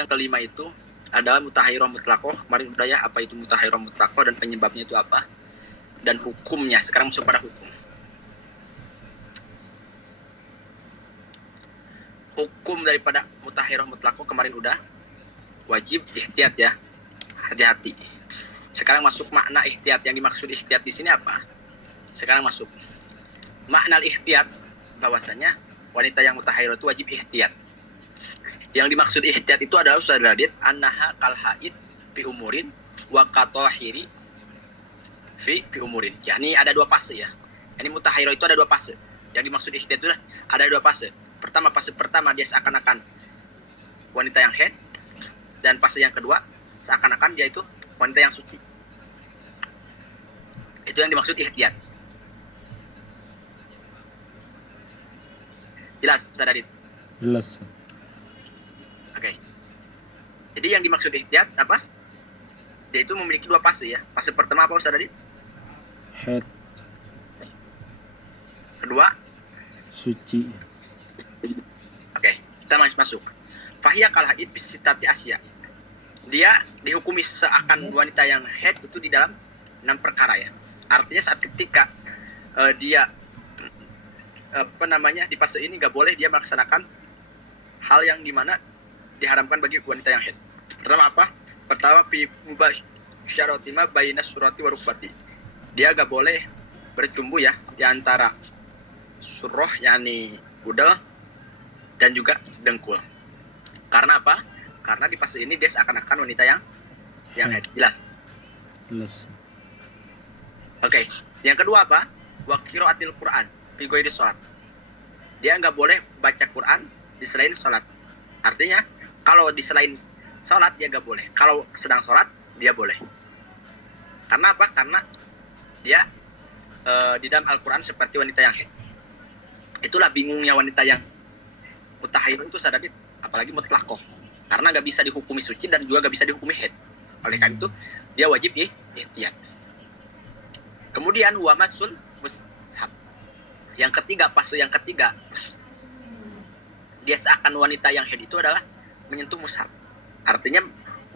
yang kelima itu adalah mutahairah mutlaqah. Kemarin udah ya, apa itu mutahairah mutlaqah dan penyebabnya itu apa, dan hukumnya. Sekarang masuk pada hukum. Hukum daripada mutahairah mutlaqah kemarin udah, wajib ihtiyat ya, hati-hati. Sekarang masuk makna ihtiyat. Yang dimaksud ihtiyat di sini apa? Sekarang masuk makna ihtiyat, bahwasanya wanita yang mutahairah itu wajib ihtiyat. Yang dimaksud ihtiyat itu adalah Ustaz Radit, annaha kal haid fi umurin wa katahiri fi umurin. Yani ada dua fase ya. Yani mutahairah itu ada dua fase. Yang dimaksud ihtiyat itu ada dua fase. Pertama, fase pertama dia seakan-akan wanita yang haid, dan fase yang kedua seakan-akan dia itu wanita yang suci. Itu yang dimaksud ihtiyat. Jelas, Ustaz Radit? Jelas. Oke. Jadi yang dimaksud ihtiyat apa? Dia itu memiliki dua fase ya. Fase pertama apa, Ustaz Radit? Haid. Kedua? Suci. Oke, kita masuk. Fahiyya kal haid fi sittati asya. Dia dihukumi seakan wanita yang haid itu di dalam 6 perkara ya. Artinya saat ketika dia di fase ini nggak boleh dia melaksanakan hal yang dimana diharamkan bagi wanita yang haid. Pertama apa? Pertama, fi mubasyaratima baina surati wa rukbati. Dia nggak boleh bercumbu ya di antara surah, yakni budal, dan juga dengkul. Karena apa? Karena di fase ini dia seakan-akan wanita yang haid. Jelas? Jelas. Oke. Yang kedua apa? Wa qiraatil Qur'an fi ghairi shalat. Dia nggak boleh baca Quran di selain sholat. Artinya kalau di selain sholat dia nggak boleh. Kalau sedang sholat dia boleh. Karena apa? Karena dia di dalam Al-Quran seperti wanita yang haid. Itulah bingungnya wanita yang mutahairah itu sadar, apalagi mutlaqah. Karena nggak bisa dihukumi suci dan juga nggak bisa dihukumi haid. Oleh karena itu dia wajib ihtiyat. Kemudian wa masul mushaf. Yang ketiga, fase yang ketiga, dia seakan wanita yang haid itu adalah menyentuh mushaf. Artinya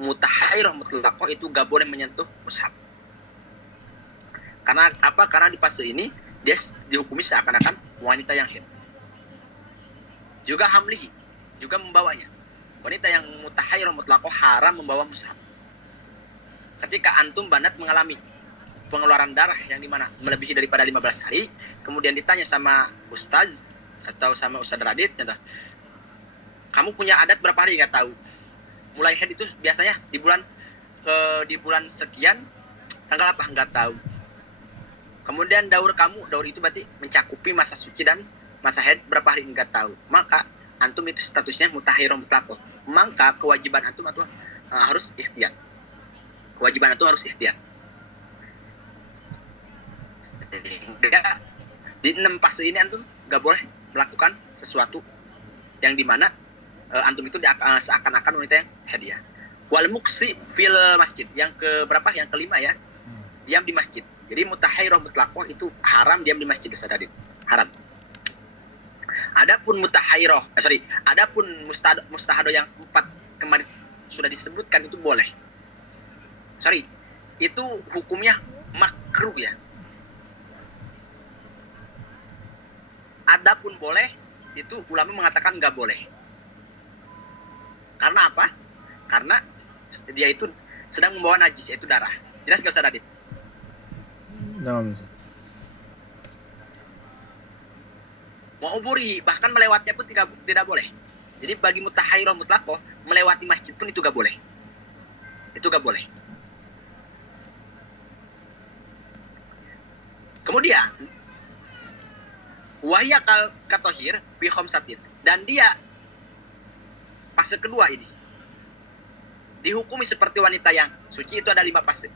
mutahairah mutlaqah itu gak boleh menyentuh mushaf. Karena apa? Karena di fase ini dia dihukumi seakan-akan wanita yang haid. Juga hamlihi, juga membawanya. Wanita yang mutahairah mutlaqah haram membawa mushaf. Ketika antum banat mengalami pengeluaran darah yang dimana melebihi daripada 15 hari, kemudian ditanya sama Ustaz atau sama Ustaz Radit, kamu punya adat berapa hari? Nggak tahu. Mulai haid itu biasanya di bulan sekian, tanggal apa? Nggak tahu. Kemudian daur itu berarti mencakupi masa suci dan masa haid berapa hari? Nggak tahu. Maka antum itu statusnya mutahairah mutlaqah. Maka kewajiban antum itu harus ihtiyat. Kewajiban antum harus ihtiyat. Di 6 fase ini antum gak boleh melakukan sesuatu yang dimana antum itu seakan-akan wanita yang hadiah. Wal muksi fil masjid. Yang keberapa? Yang kelima ya. Diam di masjid. Jadi mutahairah mutlaqah itu haram diam di masjid, Ustaz Adit. Haram. Adapun mustahadah yang 4 kemarin sudah disebutkan itu boleh. Itu hukumnya makruh ya. Adapun boleh, itu ulama mengatakan nggak boleh. Karena apa? Karena dia itu sedang membawa najis, yaitu darah. Jelas nggak, Ustaz Radit? Jangan bisa. Mau uburi, bahkan melewatnya pun tidak boleh. Jadi bagi mutahairah mutlaqah, melewati masjid pun itu nggak boleh. Itu nggak boleh. Kemudian wahya katohir bi khamsatin, dan dia fase kedua ini dihukumi seperti wanita yang suci. Itu ada 5 fase.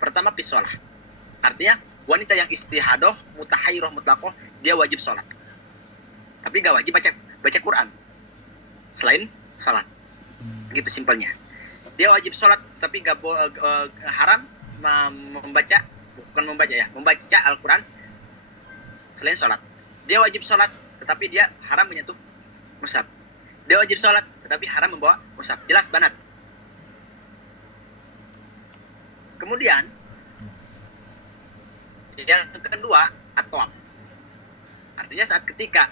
Pertama, pisolah. Artinya wanita yang istihadah mutahairah mutlaqah dia wajib sholat, tapi gak wajib baca Quran selain sholat. Gitu simpelnya. Dia wajib sholat tapi gak haram membaca Al-Quran selain sholat. Dia wajib sholat tetapi dia haram menyentuh mushaf. Dia wajib sholat tetapi haram membawa mushaf. Jelas banget. Kemudian yang kedua, at-tawaf. Artinya saat ketika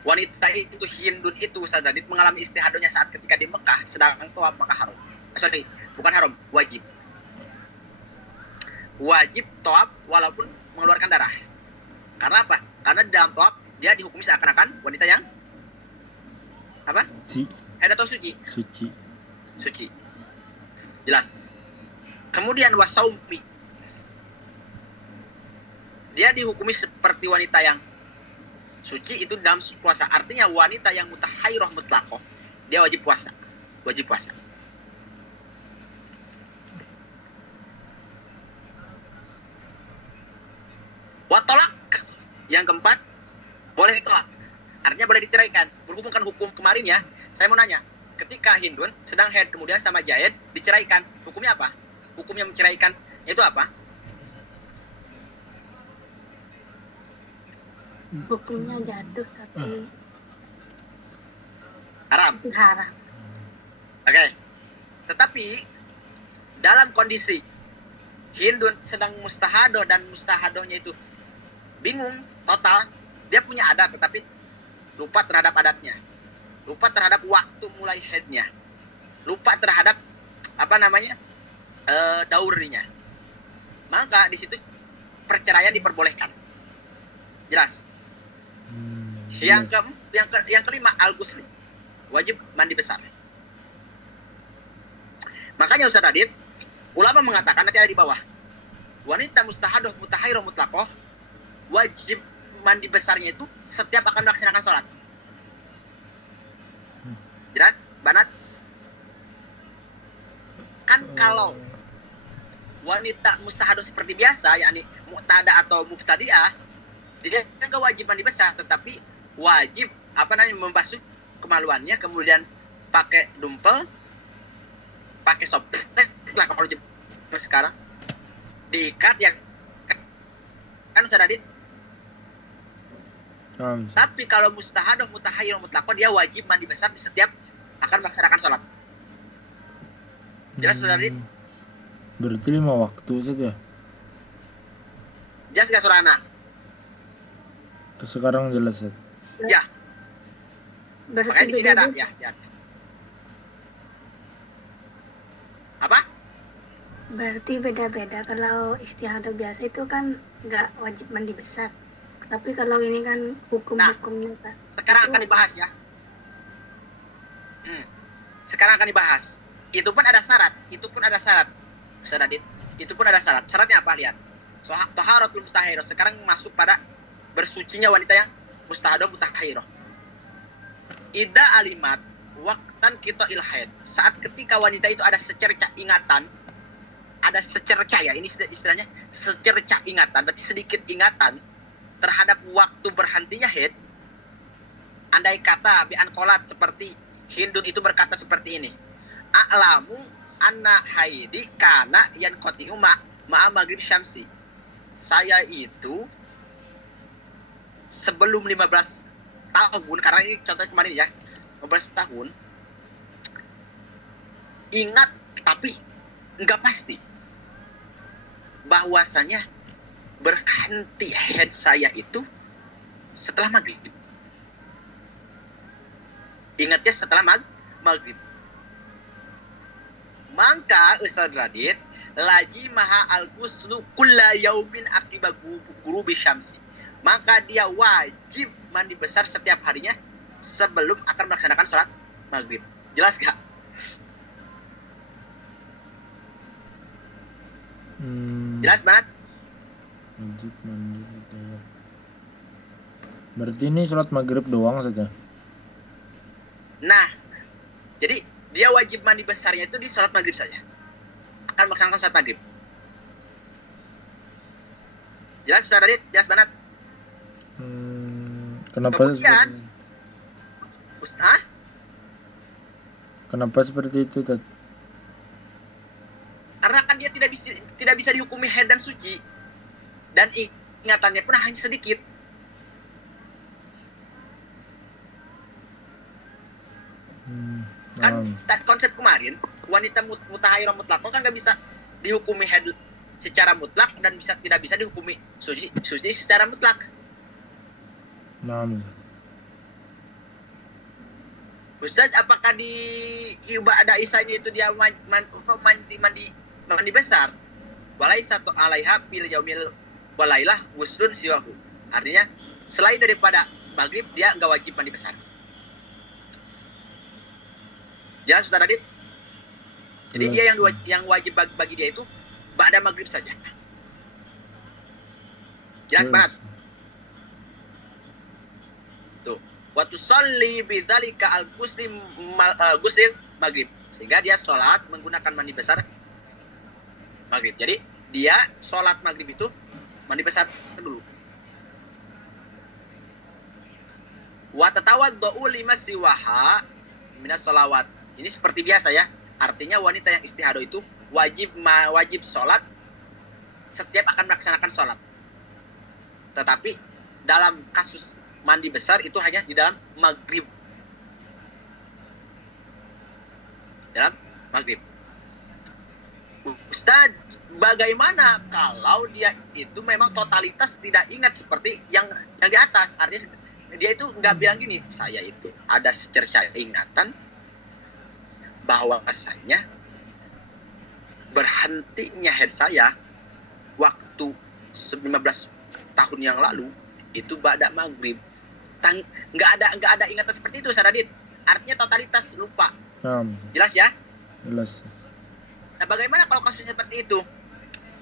wanita itu Hindun itu Sadadit mengalami istihadonya saat ketika di Mekah sedang tawaf, maka haram. Bukan haram, wajib. Wajib tawaf walaupun mengeluarkan darah. Karena apa? Karena di dalam tawaf dia dihukumi seakan-akan wanita yang apa? Suci. Haid atau suci? Suci. Suci. Jelas. Kemudian wasaumi. Dia dihukumi seperti wanita yang suci itu dalam puasa. Artinya wanita yang mutahairah mutlaqah, dia wajib puasa. Wajib puasa. Watolak. Yang keempat, boleh ditolak. Artinya boleh diceraikan. Berhubungkan hukum kemarin ya, saya mau nanya. Ketika Hindun sedang haid kemudian sama Jaid diceraikan, hukumnya apa? Hukum yang menceraikan itu apa? Hukumnya jatuh tapi Haram. haram. Oke. Tetapi dalam kondisi Hindun sedang mustahadoh dan mustahadohnya itu bingung total, dia punya adat tetapi lupa terhadap adatnya, lupa terhadap waktu mulai haidnya, lupa terhadap daurinya, maka di situ perceraian diperbolehkan. Jelas. Yang kelima, al-ghusl, wajib mandi besar. Makanya Ustaz Adit, ulama mengatakan nanti ada di bawah, wanita mustahadoh mutahairah mutlaqah wajib mandi besarnya itu setiap akan melaksanakan sholat. Jelas, Banat? Kan kalau wanita mustahadoh seperti biasa, yakni mu'tada atau mubtadi'ah, dia enggak wajib mandi besar, tetapi wajib membasuh kemaluannya, kemudian pakai dumpel, pakai softtek lah kalau sekarang diikat yang kan Ustaz Adit. Tapi kalau mustahadoh mutahayyir mutlaqah dia wajib mandi besar di setiap akan melaksanakan sholat. Jelas Ustaz Adit? Berarti 5 waktu saja. Jelas gak Surana? Sekarang jelas ya. Ya. Berarti Makanya di sini ada ya. Apa? Berarti beda-beda. Kalau istihadah biasa itu kan nggak wajib mandi besar. Tapi kalau ini kan hukum-hukumnya Pak. Sekarang akan dibahas ya. Sekarang akan dibahas. Itu pun ada syarat. Ustaz Adit. Itu pun ada syarat. Syaratnya apa? Lihat. Taharatul mutahhirah. Sekarang masuk pada bersucinya wanita yang mustahadah mutahhirah. Idza alimat waqtan qita'il haid. Saat ketika wanita itu ada secerca ingatan, ada secerca ya, ini istilahnya secerca ingatan, berarti sedikit ingatan terhadap waktu berhentinya haid. Andai kata bi anqalat seperti Hindun itu berkata seperti ini. A'lamu anna haidi kana yanqati'u ma'a maghrib syamsi. Saya itu sebelum 15 tahun, karena ini contoh kemarin ya, 15 tahun, ingat tapi nggak pasti bahwasanya berhenti haid saya itu setelah maghrib. Ingatnya setelah maghrib. Maka Ustaz Radit laji maha al-ghuslu kulla yaumin akibat ghurubi syamsi. Maka dia wajib mandi besar setiap harinya sebelum akan melaksanakan sholat maghrib. Jelas gak? Jelas banget? Wajib mandi besar. Berarti ini sholat maghrib doang saja. Nah, jadi dia wajib mandi besarnya itu di sholat maghrib saja. Akan melaksanakan sholat maghrib. Jelas Ustaz Radit? Jelas banget? Kenapa Kemudian, kenapa seperti itu, Tad? karena kan dia tidak bisa dihukumi haid dan suci, dan ingatannya pun hanya sedikit. Kan konsep kemarin wanita mutahairah mutlakon kan nggak bisa dihukumi haid secara mutlak dan tidak bisa dihukumi suci secara mutlak. Naam. Ustaz, apakah di ibadah isanya itu dia mandi besar? Walai satu alaiha fil yaumil walailah guslun siwahu. Artinya selain daripada maghrib dia nggak wajib mandi besar. Jelas Ustaz Radit? Jadi dia yang wajib bagi dia itu ba'da maghrib saja. Jelas banget. Tuh. Wa tusalli bidzalika al-ghusli ghusl maghrib. Sehingga dia sholat menggunakan mandi besar maghrib. Jadi dia sholat maghrib itu mandi besar dulu. Wa tatawaddu lima siwaha minas sholawat. Ini seperti biasa ya. Artinya wanita yang istihadah itu wajib sholat setiap akan melaksanakan sholat. Tetapi dalam kasus mandi besar itu hanya di dalam maghrib. Dalam maghrib. Ustaz, bagaimana kalau dia itu memang totalitas tidak ingat seperti yang di atas? Artinya dia itu nggak bilang gini, saya itu ada secerca ingatan bahwasanya berhentinya haid saya waktu 19 tahun yang lalu itu ba'da maghrib. Nggak ada ingatan seperti itu, Saradit. Artinya totalitas lupa. Jelas ya? Jelas. Nah, bagaimana kalau kasusnya seperti itu?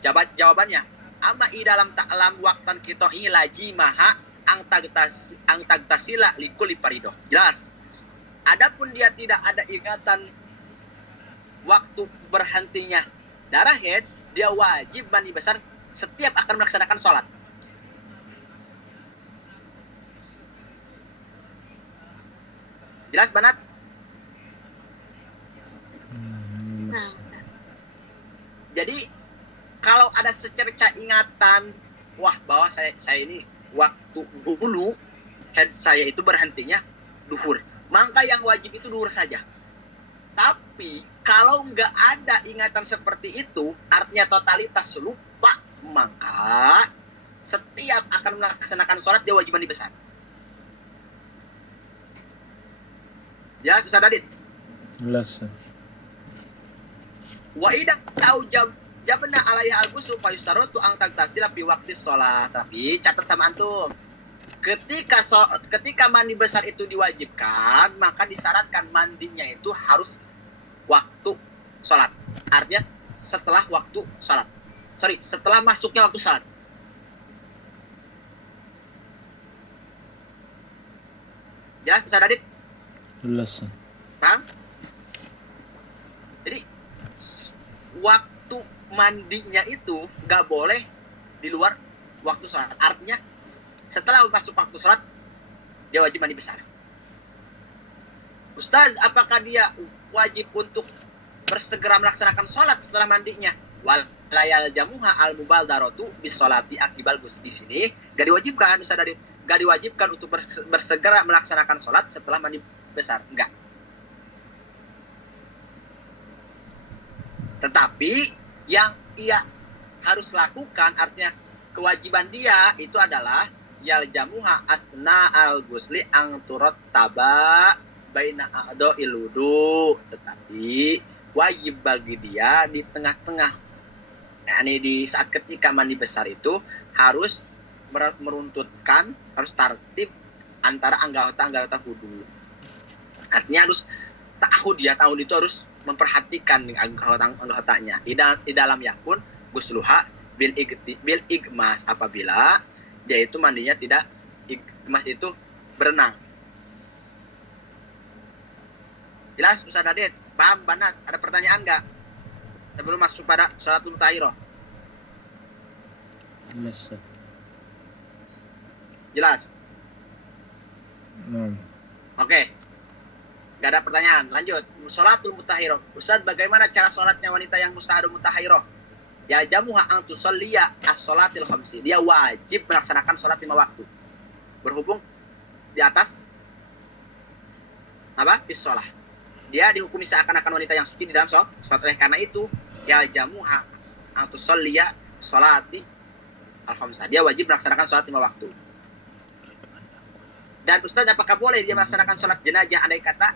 Jawabannya, amma i dalam ta'lam waqtan kita ilaji maha ang tagtasila likuli parido. Jelas. Adapun dia tidak ada ingatan waktu berhentinya darah haid, dia wajib mandi besar setiap akan melaksanakan sholat. Jelas banget? Jadi kalau ada secerca ingatan, wah bahwa saya ini waktu dulu haid saya itu berhentinya duhur, maka yang wajib itu duhur saja. Tapi kalau nggak ada ingatan seperti itu, artinya totalitas lupa, maka setiap akan melaksanakan sholat dia wajib mandi besar. Jelas Ustaz Adit? Jelas. Wa idza jabna alaiha al-ghusl fa yustaratu an tagtasila fi waqti shalah. Tapi catat sama antum. Ketika mandi besar itu diwajibkan, maka disyaratkan mandinya itu harus waktu sholat. Artinya setelah waktu sholat. Setelah masuknya waktu sholat. Jelas Ustaz Adit? Jelas. Paham? Jadi waktu mandinya itu nggak boleh di luar waktu sholat. Artinya setelah masuk waktu sholat dia wajib mandi besar. Ustaz, apakah dia wajib untuk bersegera melaksanakan sholat setelah mandinya? Wal layal jamuha al mubaldaratu bis sholati akibal gus. Di sini gak diwajibkan, Ustaz Adit, gak diwajibkan untuk bersegera melaksanakan sholat setelah mandi besar, enggak. Tetapi yang ia harus lakukan, artinya kewajiban dia itu adalah yal jamuha asna al gusli ang turot taba baina a'do iludu. Tetapi wajib bagi dia di tengah-tengah, yakni di saat ketika mandi besar itu harus meruntutkan, harus tartib antara anggota-anggota wudu. Artinya harus ta'ahud ya, ta'ahud itu harus memperhatikan anggotanya. Di dalam yakun gusluha bil igmas, apabila dia itu mandinya tidak igmas itu berenang. Jelas Ustaz Adit? Paham Banat? Ada pertanyaan nggak sebelum masuk pada sholatul mutahairah? Jelas. Jelas? Oke. Gak ada pertanyaan. Lanjut. Sholatul mutahairah. Ustaz, bagaimana cara sholatnya wanita yang mustahadul mutahairah? Ya jamuha ang tusalliya as-sholatil khamsi. Dia wajib melaksanakan sholat 5 waktu. Berhubung di atas apa? Bis sholah. dia dihukumi seakan-akan wanita yang suci di dalam sholat. Oleh karena itu, ya jamuha atau sholia sholati al-khamsah. Dia wajib melaksanakan sholat 5 waktu. Dan Ustaz, apakah boleh dia melaksanakan sholat jenazah andai kata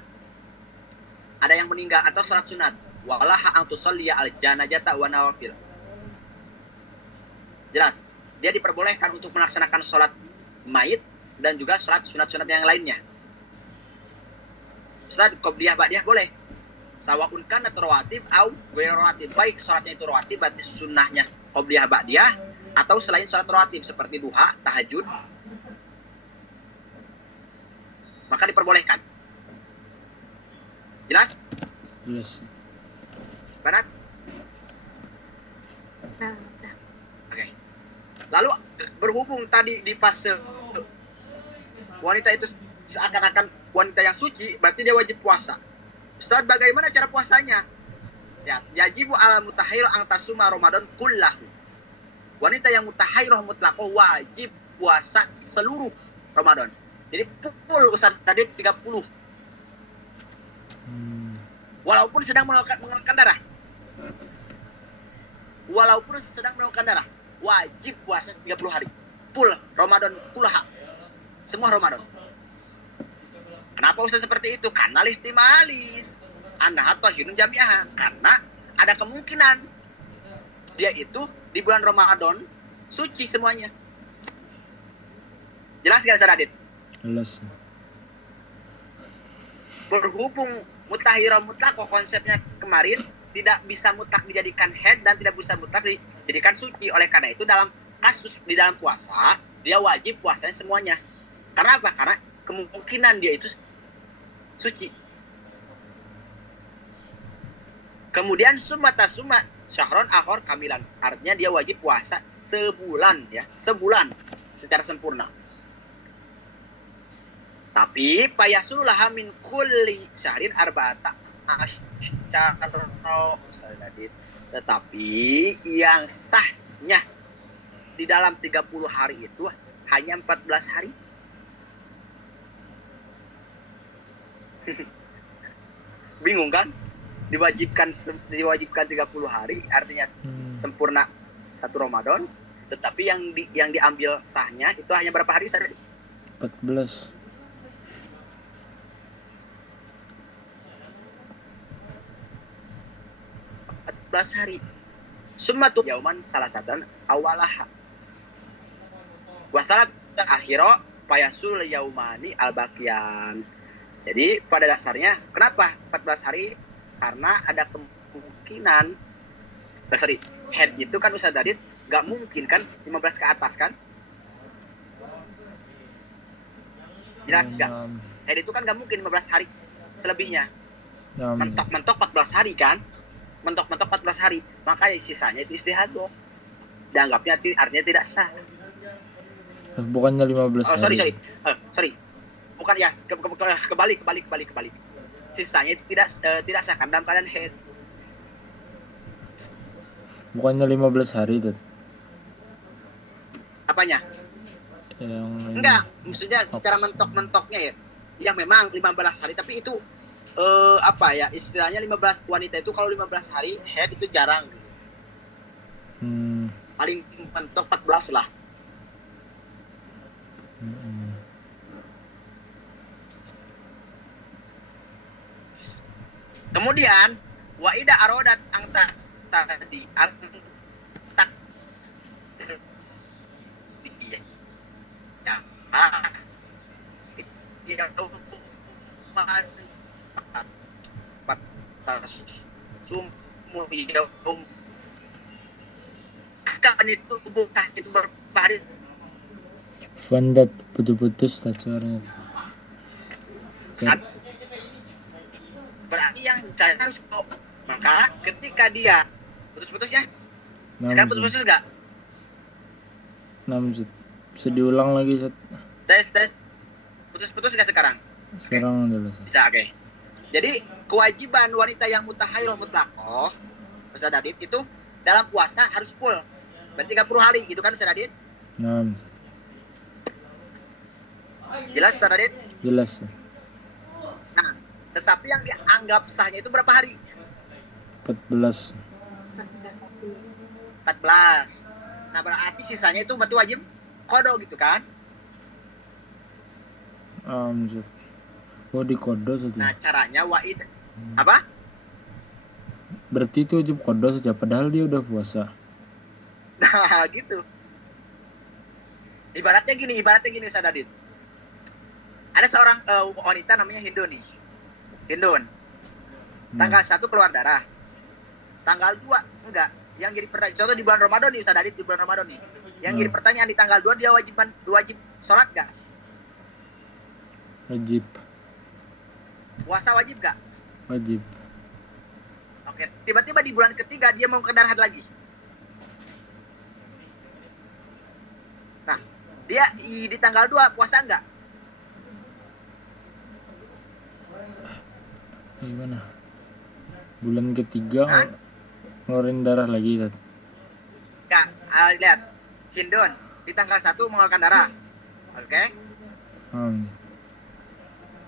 ada yang meninggal atau sholat sunat? Walaha an tusalliya al janazata wa nawafil. Jelas, dia diperbolehkan untuk melaksanakan sholat mayit dan juga sholat sunat-sunat yang lainnya. Ustaz, qobliyah ba'diyah boleh. Sawaun kana rawatib au ghairu rawatib. Baik sholatnya itu rawatib, berarti sunnahnya qobliyah ba'diyah, atau selain sholat rawatib seperti duha, tahajud, maka diperbolehkan. Jelas? Jelas. Banat? Nah, Oke. Lalu berhubung tadi di fase wanita itu seakan-akan wanita yang suci, berarti dia wajib puasa. Ustaz, bagaimana cara puasanya? Ya, yajibu ala mutahhir ang tasuma Ramadan kullahu. Wanita yang mutahhirah mutlaqah wajib puasa seluruh Ramadan. Jadi full Ustaz tadi 30. Walaupun sedang mengeluarkan darah. Walaupun sedang mengeluarkan darah, wajib puasa 30 hari. Full Ramadan kullaha. Semua Ramadan. Kenapa Ustaz seperti itu? Karena lihtimali annaha tahirun jami'ah. Karena ada kemungkinan dia itu di bulan Ramadan suci semuanya. Jelas gak Ustaz Adit? Jelas. Berhubung mutahhirah mutlak konsepnya kemarin tidak bisa mutlak dijadikan head dan tidak bisa mutlak dijadikan suci. Oleh karena itu dalam kasus di dalam puasa dia wajib puasanya semuanya. Karena apa? Karena kemungkinan dia itu suci. Kemudian sumata suma syahron akhor kamilan, artinya dia wajib puasa sebulan, ya, sebulan secara sempurna. Tapi payasululah min kulli syahrin arba'ata asyara. Tetapi yang sahnya di dalam 30 hari itu hanya 14 hari. Bingung kan? Diwajibkan 30 hari, artinya sempurna satu Ramadan, tetapi yang diambil sahnya itu hanya berapa hari saja? 14. 14 hari. Summatu yauman salasatan awalaha. Wasalat akhiro payasul yaumani al-baqiyan. Jadi pada dasarnya kenapa 14 hari? Karena ada kemungkinan head itu kan Ustaz Dadit gak mungkin kan 15 ke atas kan? Jelas gak? Head itu kan gak mungkin 15 hari selebihnya. Mentok-mentok 14 hari kan? Mentok-mentok 14 hari. Makanya sisanya itu istihadah. Dianggapnya artinya tidak sah. Bukannya 15 hari. Sorry. Bukan ya, kebalik. Sisanya itu tidak sah kan dalam keadaan head. Bukannya 15 hari itu. Apanya? Enggak, maksudnya secara mentok-mentoknya ya. Ya memang 15 hari, tapi itu istilahnya 15 wanita itu kalau 15 hari head itu jarang. Paling mentok 14 lah. Kemudian wa ida arodat angta tadi tak ya kan itu bukan itu berpahari Fandat putus-putus suaranya. Berarti yang saya harus maka ketika dia putus-putusnya sekarang putus-putus enggak? Bisa diulang lagi Set. Tes putus-putus enggak sekarang? Sekarang adalah bisa, oke. Jadi kewajiban wanita yang mutahhairah mutlaqah Ustaz Adit itu dalam puasa harus full. Berarti 30 hari gitu kan Ustaz Adit? Jelas. Jelas Ustaz Adit? Jelas. Nah, Tetapi yang dianggap sahnya itu berapa hari? 14. 14. Nah berarti sisanya itu berarti wajib qada gitu kan? Zat. Oh di kodo saja. Nah caranya wa'id apa? Berarti itu wajib kodo saja padahal dia udah puasa. Nah gitu. Ibaratnya gini Ustaz Adit. Ada seorang wanita namanya Hindun nih. Hindun. Tanggal 1 keluar darah. Tanggal 2 enggak. Yang jadi pertanyaan, contoh di bulan Ramadan nih Ustaz Adit, di bulan Ramadan nih. Yang jadi pertanyaan di tanggal 2 dia wajib sholat enggak? Wajib. Puasa wajib enggak? Wajib. Oke, tiba-tiba di bulan ketiga dia mau kedarahan lagi. Nah, dia di tanggal 2 puasa enggak? Gimana? Bulan ketiga Hah? ngeluarin darah lagi, Tat. Enggak, lihat. Hindun di tanggal 1 mengeluarkan darah. Oke?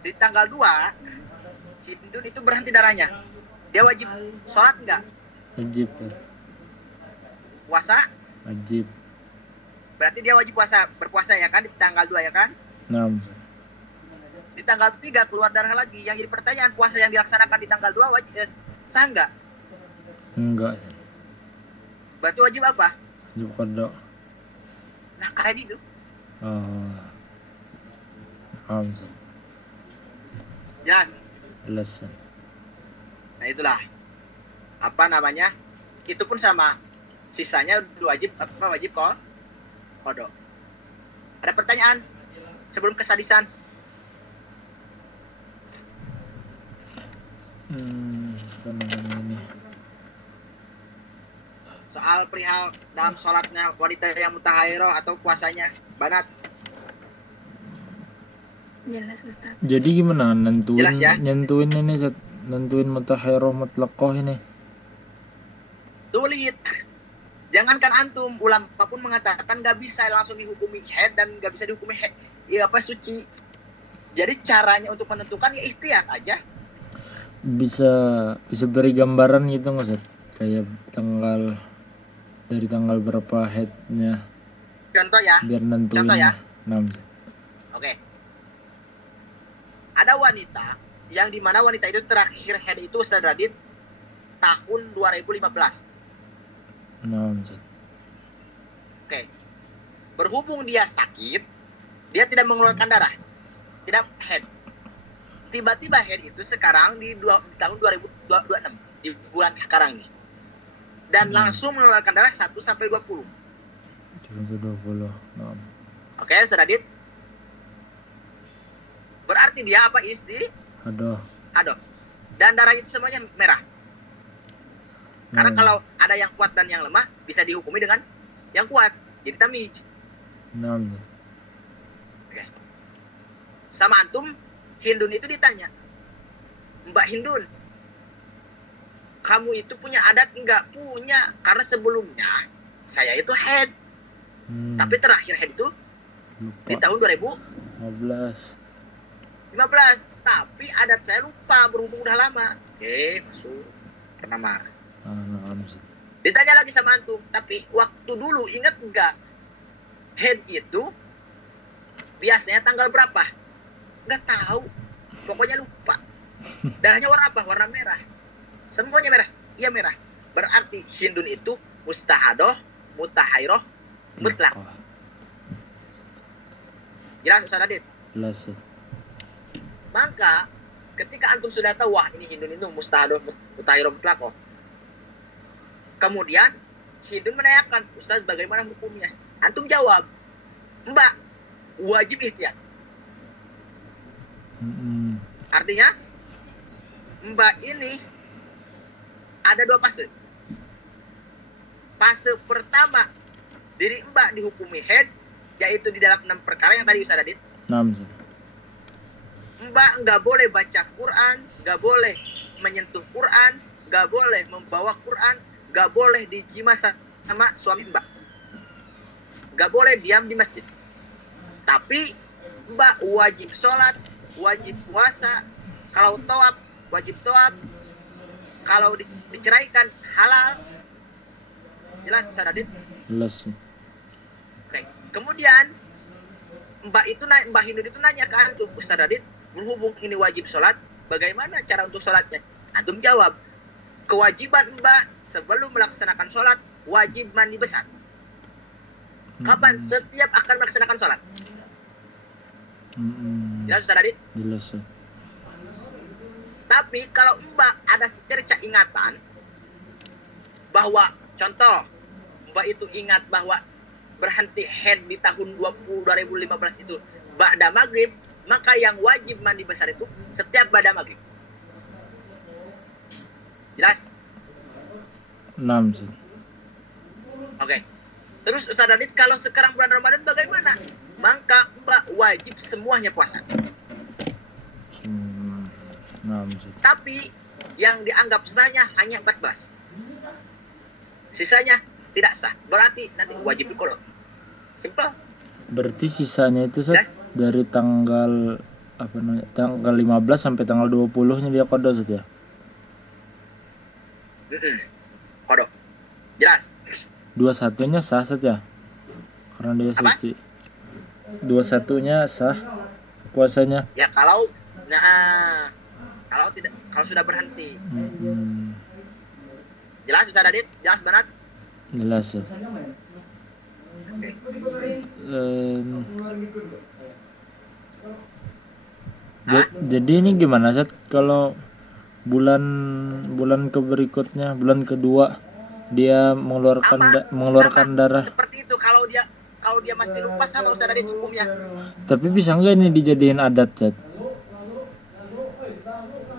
Di tanggal 2 Hindun itu berhenti darahnya. Dia wajib sholat enggak? Wajib, Tat. Puasa? Wajib. Berarti dia wajib berpuasa ya kan di tanggal 2 ya kan? 6. Di tanggal 3 keluar darah lagi. Yang jadi pertanyaan, puasa yang dilaksanakan di tanggal 2 wajib sah enggak? Enggak, Tat. Berarti wajib apa? Wajib kodo. Nah, kayak gitu. Oh. Zat. Jelas. Jelas, Tat. Nah, itulah. Apa namanya? Itu pun sama. Sisanya wajib kok? Kodo. Ada pertanyaan sebelum kesadisan? Apa namanya ini? Soal perihal dalam sholatnya wanita yang mutahairah atau puasanya, Banat. Jelas Ustaz. Jadi gimana nentuin Jelas ya? nyentuin ini, Zat? Nentuin mutahairah mutlaqah ini? Sulit. Jangankan antum, ulama pun mengatakan gak bisa langsung dihukumi haid dan gak bisa dihukumi suci. Jadi caranya untuk menentukan ya ikhtiar aja. Bisa beri gambaran gitu nggak, Zat? Kayak dari tanggal berapa headnya Contoh ya. biar nentuin. Contoh ya. 6. Oke. Ada wanita yang dimana wanita itu terakhir head itu Ustaz Radit tahun 2015. 6. Zat. Oke. Berhubung dia sakit, dia tidak mengeluarkan darah. Tidak head. Tiba-tiba head itu sekarang di tahun 2026, di bulan sekarang nih. Dan langsung mengeluarkan darah 1 sampai 20. 20. Oke, Ustaz Radit. Berarti dia apa istri? Aduh. Dan darah itu semuanya merah. Karena kalau ada yang kuat dan yang lemah, bisa dihukumi dengan yang kuat. Jadi tamyiz. 6. Oke. Sama antum, Hindun itu ditanya, Mbak Hindun, kamu itu punya adat? Enggak punya. Karena sebelumnya, saya itu head. Tapi terakhir head itu Lupa. di tahun 15. 2015. Tapi adat saya lupa, berhubung udah lama. Oke, masuk. Kenapa? Ditanya lagi sama antum, tapi waktu dulu ingat enggak head itu biasanya tanggal berapa? Enggak tahu, pokoknya lupa. Darahnya warna apa? Warna merah. Semuanya merah. Iya merah. Berarti Hindun itu mustahadoh, mutahairah, mutlak. Jelas Ustaz Adit? Jelas. Maka ketika antum sudah tahu, wah ini Hindun itu mustahadoh, mutahairah, mutlak. Kemudian Hindun menanyakan, Ustaz bagaimana hukumnya? Antum jawab, Mbak, wajib ihtiyat. Artinya Mbak ini ada 2 fase. Fase pertama, diri Mbak dihukumi head, yaitu di dalam 6 perkara yang tadi Ustaz Adit. 6. Mbak nggak boleh baca Quran, nggak boleh menyentuh Quran, nggak boleh membawa Quran, nggak boleh dijima sama suami Mbak, nggak boleh diam di masjid. Tapi Mbak wajib sholat, wajib puasa. Kalau toab, wajib toab. Kalau diceraikan, halal. Jelas Ustaz Adit? Jelas. Oke. Kemudian Mbak Hindu itu nanya ke antum, Ustaz Adit, berhubung ini wajib sholat, bagaimana cara untuk sholatnya? Antum jawab, kewajiban Mbak sebelum melaksanakan sholat wajib mandi besar. Kapan? Setiap akan melaksanakan sholat. Jelas Ustaz Adit? Jelas. Tapi kalau Mbak ada secerca ingatan bahwa contoh Mbak itu ingat bahwa berhenti haid di tahun 2015 itu ba'da maghrib, maka yang wajib mandi besar itu setiap ba'da maghrib. Jelas? 6 Ustaz. Oke. Terus Ustaz Adit, kalau sekarang bulan Ramadan bagaimana? Maka Mbak wajib semuanya puasa. 6 Ustaz. Tapi yang dianggap sahnya hanya 14. Sisanya tidak sah. Berarti nanti wajib diqada. Simpel. Berarti sisanya itu Ustaz Jelas? dari tanggal tanggal 15 sampai tanggal 20-nya dia qada Ustaz ya. Qada. Jelas? 21-nya sah Ustaz ya. Karena dia Apa? suci. 21-nya sah puasanya. Ya kalau kalau sudah berhenti. Jelas Ustaz Adit? Jelas banget? Jelas Ustaz. Jadi ini gimana Ustaz kalau bulan berikutnya, bulan kedua dia mengeluarkan darah. Seperti itu, kalau dia masih lupa sama Ustaz Adit hukumnya. Tapi bisa nggak ini dijadiin adat Ustaz?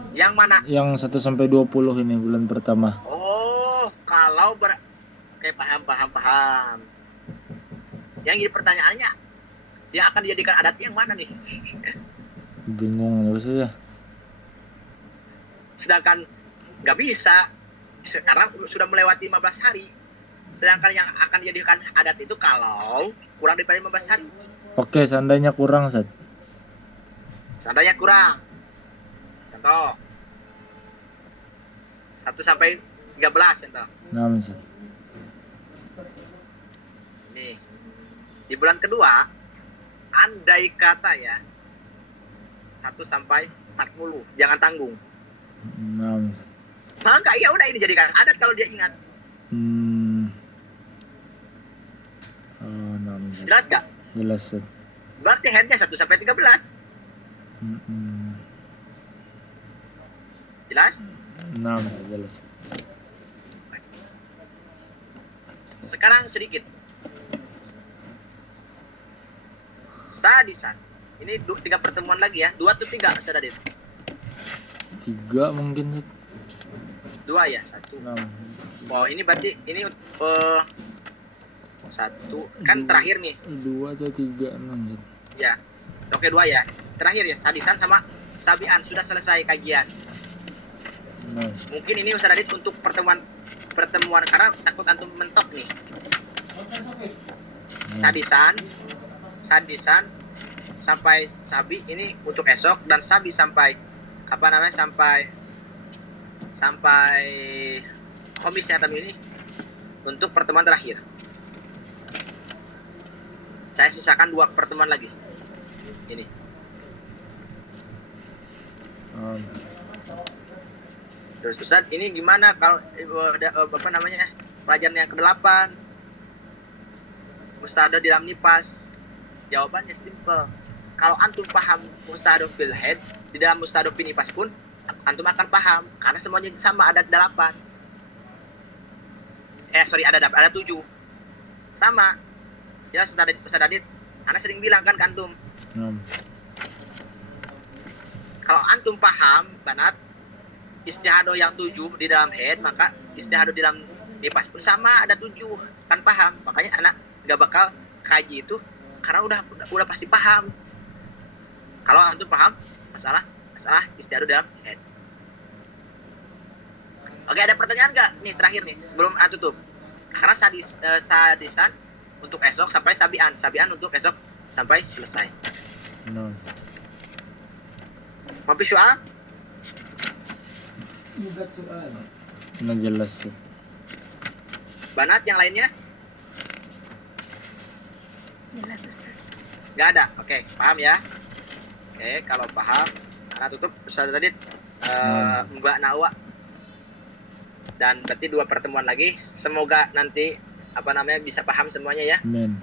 Yang mana? Yang 1 sampai 20 ini bulan pertama. Oh, kalau Oke, paham. Yang jadi pertanyaannya, yang akan dijadikan adat yang mana nih? Bingung ya. Sedangkan nggak bisa, sekarang sudah melewati 15 hari. Sedangkan yang akan dijadikan adat itu kalau kurang daripada 15 hari. Oke, seandainya kurang Ustaz. Seandainya kurang. Contoh 1 sampai 13 contoh. Nah, Ustaz. Nih. Di bulan kedua, andai kata ya 1 sampai 40, jangan tanggung. Nah, Ustaz. Maka ya udah ini jadikan adat kalau dia ingat. Oh, nah, Ustaz. Jelas gak? Jelas Ustaz. Berarti headnya 1 sampai 13. Jelas? Nah, Ustaz, jelas. Sekarang sedikit. Sadisan. Ini 3 pertemuan lagi ya. 2 atau 3 Ustaz Adit? 3 mungkin Ustaz. 2 ya, 1. Nah, Oh, ini berarti ini 1 kan terakhir nih. 2 atau 3 Ustaz. Ya. Oke, 2 ya. Terakhir ya, Sadisan sama Sabian sudah selesai kajian. Nah, Mungkin ini Ustaz Adit untuk pertemuan karena takut antum mentok nih. Sadisan sampai Sabi ini untuk esok, dan Sabi sampai sampai Khamis ya ini untuk pertemuan terakhir. Saya sisakan 2 pertemuan lagi. Ini. Terus Ustaz, ini gimana kalau pelajaran yang ke-8 Mustahadah dalam nipas? Jawabannya simple. Kalau antum paham Mustahadah fil haid, di dalam Mustahadah fil nipas pun antum akan paham karena semuanya sama, ada 8. Ada 7. Sama. Ya Ustaz Adit, Ana sering bilang kan ke antum. Kalau antum paham banget istihadoh yang 7 di dalam haid, maka istihadoh di dalam nipas pun sama, ada 7, kan paham. Makanya anak gak bakal kaji itu karena udah pasti paham. Kalau antum paham masalah istihadoh dalam haid. Oke, ada pertanyaan gak nih terakhir nih sebelum tutup? Karena sadisan untuk esok sampai sabian untuk esok sampai selesai. Mampir soal? Nah jelas sih. Banat yang lainnya? Jelas Ustaz. Nggak ada. Oke, paham ya? Oke, kalau paham, Ana tutup Ustaz Radit, Mbak Nawa. Dan berarti 2 pertemuan lagi. Semoga nanti bisa paham semuanya ya. Amin.